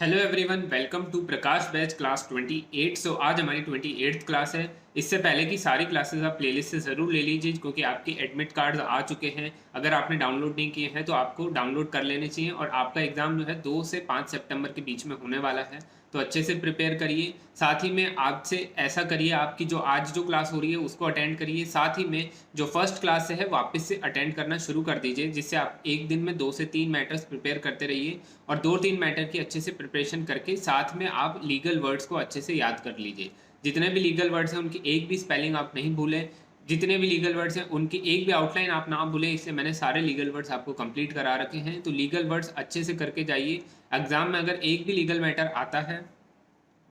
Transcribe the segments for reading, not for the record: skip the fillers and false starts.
Hello everyone, welcome to Prakash batch class 28। आज हमारी 28th class है। इससे पहले की सारी क्लासेस आप प्लेलिस्ट से ज़रूर ले लीजिए क्योंकि आपके एडमिट कार्ड्स आ चुके हैं। अगर आपने डाउनलोड नहीं किए हैं तो आपको डाउनलोड कर लेने चाहिए और आपका एग्ज़ाम जो है 2 से 5 सितंबर के बीच में होने वाला है, तो अच्छे से प्रिपेयर करिए। साथ ही में आपसे ऐसा करिए, आपकी जो आज जो क्लास हो रही है उसको अटेंड करिए। साथ ही में जो फर्स्ट क्लास है वापस से अटेंड करना शुरू कर दीजिए, जिससे आप एक दिन में 2 से 3 मैटर्स प्रिपेयर करते रहिए और 2-3 मैटर की अच्छे से प्रिपरेशन करके साथ में आप लीगल वर्ड्स को अच्छे से याद कर लीजिए। जितने भी लीगल वर्ड्स हैं उनकी एक भी स्पेलिंग आप नहीं भूलें, जितने भी लीगल वर्ड्स हैं उनकी एक भी आउटलाइन आप ना भूलें। इसलिए मैंने सारे लीगल वर्ड्स आपको कंप्लीट करा रखे हैं, तो लीगल वर्ड्स अच्छे से करके जाइए। एग्जाम में अगर एक भी लीगल मैटर आता है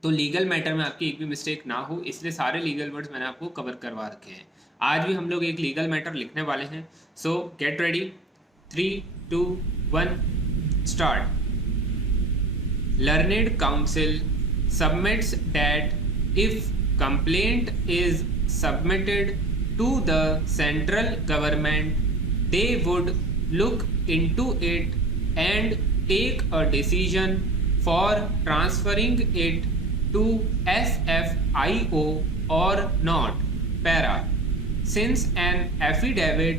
तो लीगल मैटर में आपकी एक भी मिस्टेक ना हो, इसलिए सारे लीगल वर्ड्स मैंने आपको कवर करवा रखे हैं। आज भी हम लोग एक लीगल मैटर लिखने वाले हैं, सो get ready. 3, 2, 1 start. Learned Counsel submits that if complaint is submitted to the central government, they would look into it and take a decision for transferring it to SFIO or not. Para. Since an affidavit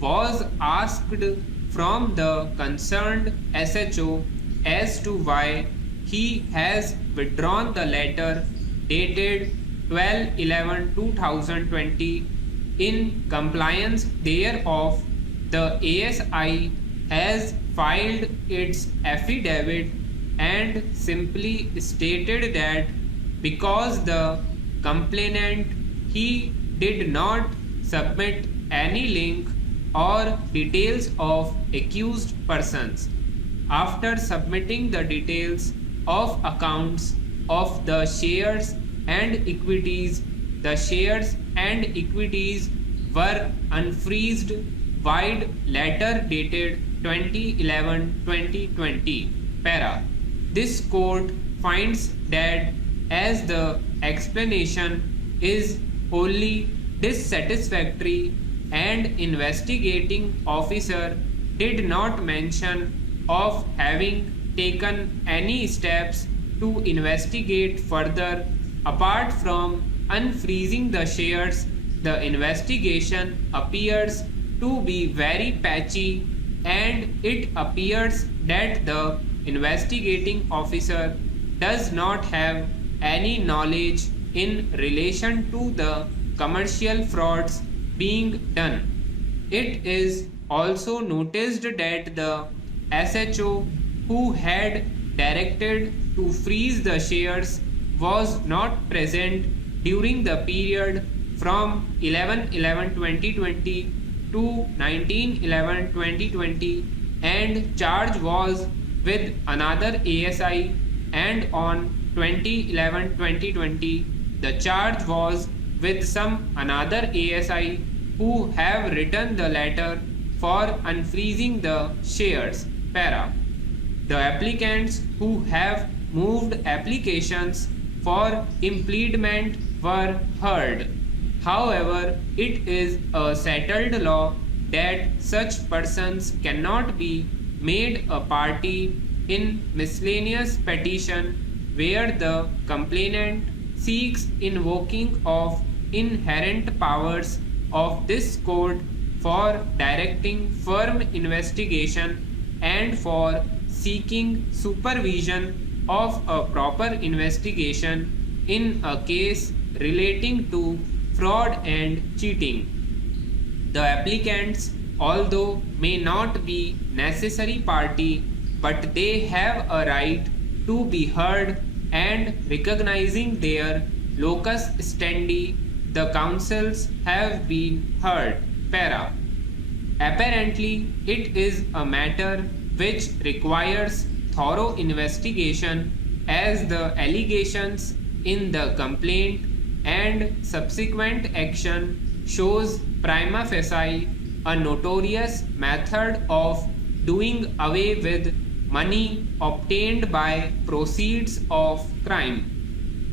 was asked from the concerned SHO as to why he has withdrawn the letter dated 12/11/2020 in compliance thereof, the ASI has filed its affidavit and simply stated that because the complainant he did not submit any link or details of accused persons. After submitting the details of accounts of the shares and equities, the shares and equities were unfreezed vide letter dated 20/11/2020. Para. This court finds that as the explanation is wholly dissatisfactory and investigating officer did not mention of having taken any steps to investigate further apart from unfreezing the shares, the investigation appears to be very patchy and it appears that the investigating officer does not have any knowledge in relation to the commercial frauds being done. It is also noticed that the SHO who had directed to freeze the shares was not present during the period from 11/11/2020 to 19/11/2020 and charge was with another ASI, and on 20/11/2020 the charge was with some another ASI who have written the letter for unfreezing the shares. Para. The applicants who have moved applications for impleadment were heard. However, it is a settled law that such persons cannot be made a party in miscellaneous petition where the complainant seeks invoking of inherent powers of this court for directing firm investigation and for seeking supervision of a proper investigation in a case relating to fraud and cheating. The applicants, although may not be necessary party, but they have a right to be heard, and recognizing their locus standi, the councils have been heard. Para. Apparently, it is a matter which requires thorough investigation, as the allegations in the complaint and subsequent action shows prima facie a notorious method of doing away with money obtained by proceeds of crime.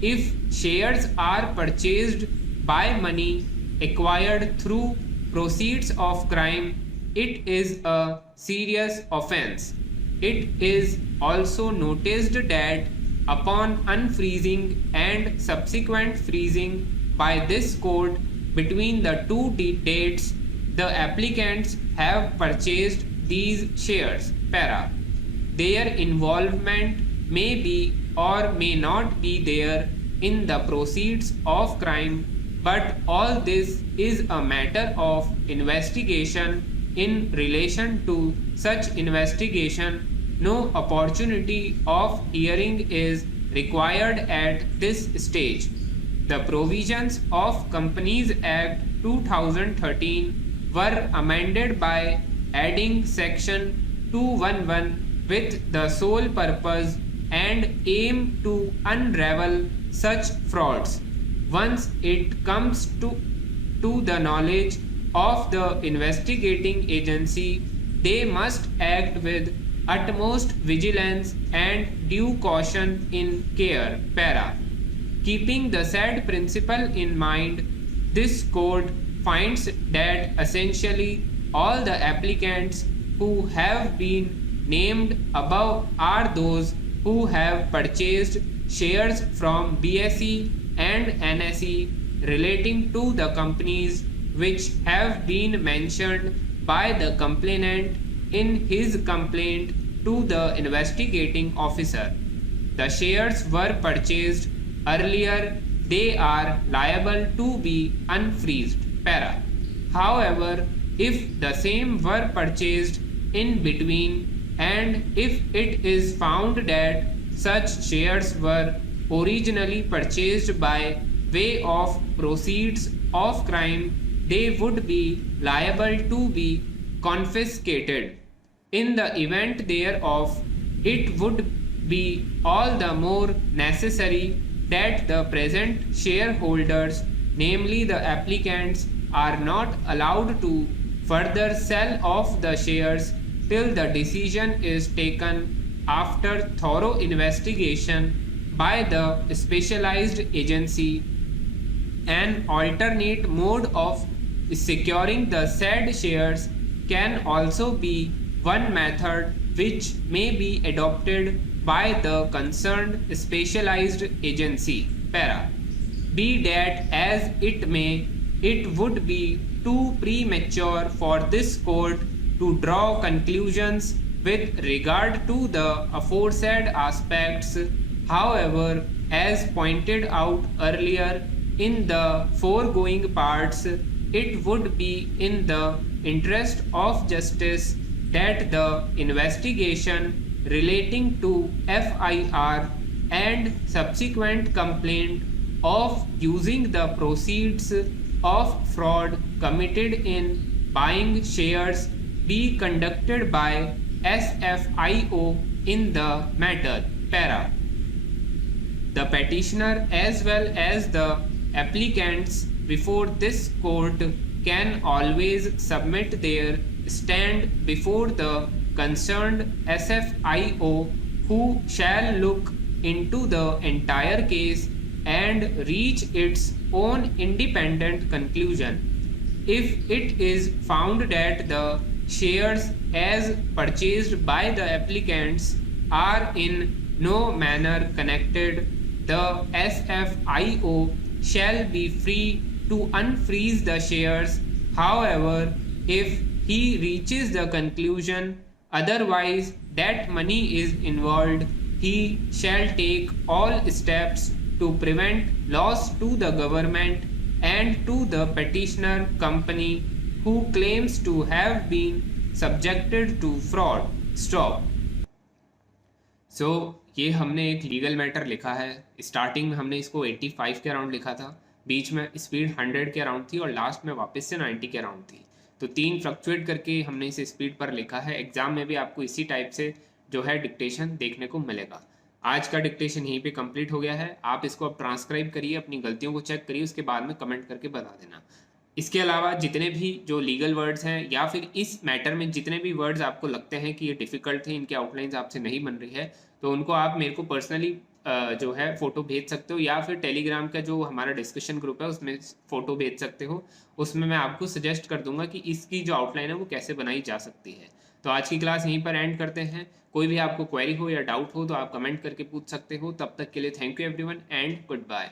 If shares are purchased by money acquired through proceeds of crime, it is a serious offense. It is also noticed that upon unfreezing and subsequent freezing by this court between the two dates, the applicants have purchased these shares. Para. Their involvement may be or may not be there in the proceeds of crime, but all this is a matter of investigation. In relation to such investigation, no opportunity of hearing is required at this stage. The provisions of Companies Act 2013 were amended by adding Section 211 with the sole purpose and aim to unravel such frauds. Once it comes to the knowledge of the investigating agency, they must act with utmost vigilance and due caution in care. Para. Keeping the said principle in mind, this court finds that essentially all the applicants who have been named above are those who have purchased shares from BSE and NSE relating to the companies which have been mentioned by the complainant in his complaint to the investigating officer. The shares were purchased earlier, they are liable to be unfreezed. Para. However, if the same were purchased in between and if it is found that such shares were originally purchased by way of proceeds of crime, they would be liable to be confiscated. In the event thereof, it would be all the more necessary that the present shareholders, namely the applicants, are not allowed to further sell off the shares till the decision is taken after thorough investigation by the specialized agency. An alternate mode of securing the said shares can also be one method which may be adopted by the concerned specialized agency. Para. Be that as it may, it would be too premature for this court to draw conclusions with regard to the aforesaid aspects. However, as pointed out earlier in the foregoing parts, it would be in the interest of justice that the investigation relating to FIR and subsequent complaint of using the proceeds of fraud committed in buying shares be conducted by SFIO in the matter. Para. The petitioner as well as the applicants before this court can always submit their stand before the concerned SFIO, who shall look into the entire case and reach its own independent conclusion. If it is found that the shares as purchased by the applicants are in no manner connected, the SFIO shall be free to unfreeze the shares. However, if he reaches the conclusion otherwise that money is involved, he shall take all steps to prevent loss to the government and to the petitioner company who claims to have been subjected to fraud. Stop. ये हमने एक legal matter लिखा है। Starting में हमने इसको 85 के around लिखा था, बीच में स्पीड 100 के अराउंड थी और लास्ट में वापस से 90 के अराउंड थी। तो 3 फ्लक्चुएट करके हमने इसे स्पीड पर लिखा है। एग्जाम में भी आपको इसी टाइप से जो है डिक्टेशन देखने को मिलेगा। आज का डिक्टेशन यहीं पे कंप्लीट हो गया है। आप इसको अब ट्रांसक्राइब करिए, अपनी गलतियों को चेक करिए, उसके बाद में कमेंट करके बता देना। इसके अलावा जितने भी जो लीगल वर्ड्स हैं या फिर इस मैटर में जितने भी वर्ड्स आपको लगते हैं कि ये डिफ़िकल्ट थे, इनके आउटलाइंस आपसे नहीं बन रही है, तो उनको आप मेरे को पर्सनली जो है फ़ोटो भेज सकते हो या फिर टेलीग्राम का जो हमारा डिस्कशन ग्रुप है उसमें फ़ोटो भेज सकते हो। उसमें मैं आपको सजेस्ट कर दूंगा कि इसकी जो आउटलाइन है वो कैसे बनाई जा सकती है। तो आज की क्लास यहीं पर एंड करते हैं। कोई भी आपको क्वेरी हो या डाउट हो तो आप कमेंट करके पूछ सकते हो। तब तक के लिए thank you everyone and good bye.